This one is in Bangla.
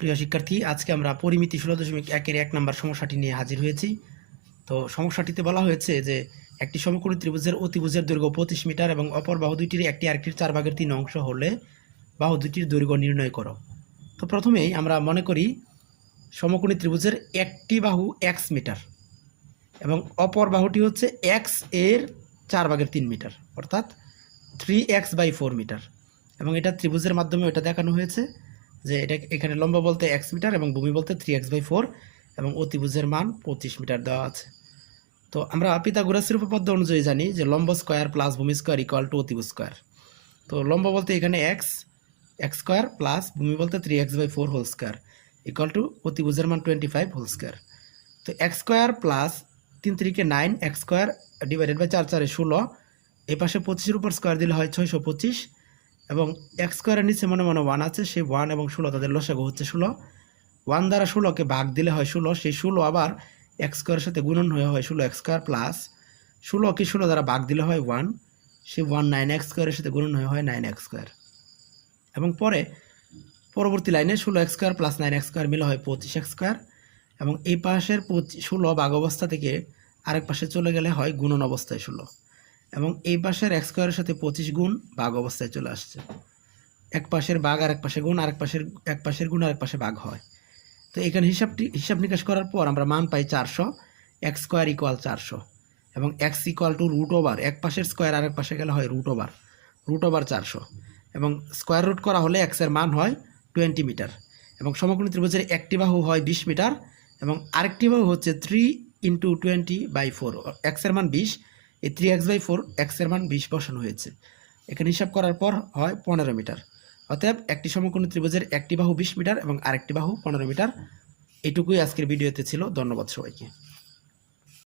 প্রিয় শিক্ষার্থী, আজকে আমরা পরিমিতি 16.1 এর 1 নম্বর সমস্যাটি নিয়ে হাজির হয়েছি। তো সমস্যাটিতে বলা হয়েছে যে একটি সমকোণী ত্রিভুজের অতিভুজের দৈর্ঘ্য 25 মিটার এবং অপর বাহু দুইটির একটি আরেকটির 4/3 অংশ হলে বাহু দুইটির দৈর্ঘ্য নির্ণয় করো। তো প্রথমেই আমরা মনে করি সমকোণী ত্রিভুজের একটি বাহু x মিটার এবং অপর বাহুটি হচ্ছে x এর 4/3 মিটার, অর্থাৎ 3x/4 মিটার। এবং এটা ত্রিভুজের মাধ্যমে এটা দেখানো হয়েছে যে এটা এখানে লম্ব বলতে x মিটার এবং ভূমি বলতে 3x/4 এবং অতিভুজের মান 25 মিটার দেওয়া আছে। তো আমরা পিথাগোরাসের উপপাদ্য অনুযায়ী জানি যে লম্ব স্কয়ার প্লাস ভূমি স্কয়ার ইকুয়াল টু অতিভুজ স্কয়ার। তো লম্ব বলতে এখানে x স্কয়ার প্লাস ভূমি বলতে 3x/4 whole square equal to অতিভুজের মান 25 হোল স্কয়ার। তো x square plus 3 3 9 x square divided by 4 4 16, এই পাশে 25 এর উপর স্কয়ার দিলে হয় 625 এবং x স্কয়ারের নিচে মনে মনে 1 আছে, সেই 1 এবং 16 তাদের লসাগু হচ্ছে 16। 1 দ্বারা 16কে ভাগ দিলে হয় 16, সেই 16 আবার x স্কয়ারের সাথে গুণন হয়ে হয় 16x স্কয়ার প্লাস 16কে 16 দ্বারা ভাগ দিলে হয় 1, সেই 1 9x স্কয়ারের সাথে গুণন হয়ে হয় 9x স্কয়ার। এবং পরবর্তী লাইনে 16x square plus 9x square মিলে হয় 25x স্কয়ার এবং এই পাশের 16 ভাগ অবস্থা থেকে আরেক পাশে চলে গেলে হয় গুণন অবস্থায় 16 এবং এই পাশের x স্কয়ারের সাথে 25 গুণ ভাগ অবস্থায় চলে আসছে। এক পাশের ভাগ আরেক পাশে গুণ, এক পাশের গুণ আরেক পাশে ভাগ হয়। তো এখানে হিসাব নিকাশ করার পর আমরা মান পাই 400, x স্কয়ার ইকুয়াল 400 এবং x equal to root over, এক পাশের স্কয়ার আরেক পাশে গেলে হয় রুট ওভার 400 এবং স্কয়ার রুট করা হলে x এর মান হয় 20 মিটার এবং সমকোণী ত্রিভুজের একটি বাহু হয় 20 মিটার এবং আরেকটি বাহু হচ্ছে 3 × 20/4, x এর মান 20, এই 3x/4 x এর মান 20 বসানো হয়েছে। এখানে হিসাব করার পর হয় 15 মিটার। অতএব একটি সমকোণী ত্রিভুজের একটি বাহু 20 মিটার এবং আরেকটি বাহু 15 মিটার। এটুকুই আজকের ভিডিওতে ছিল। ধন্যবাদ সবাইকে।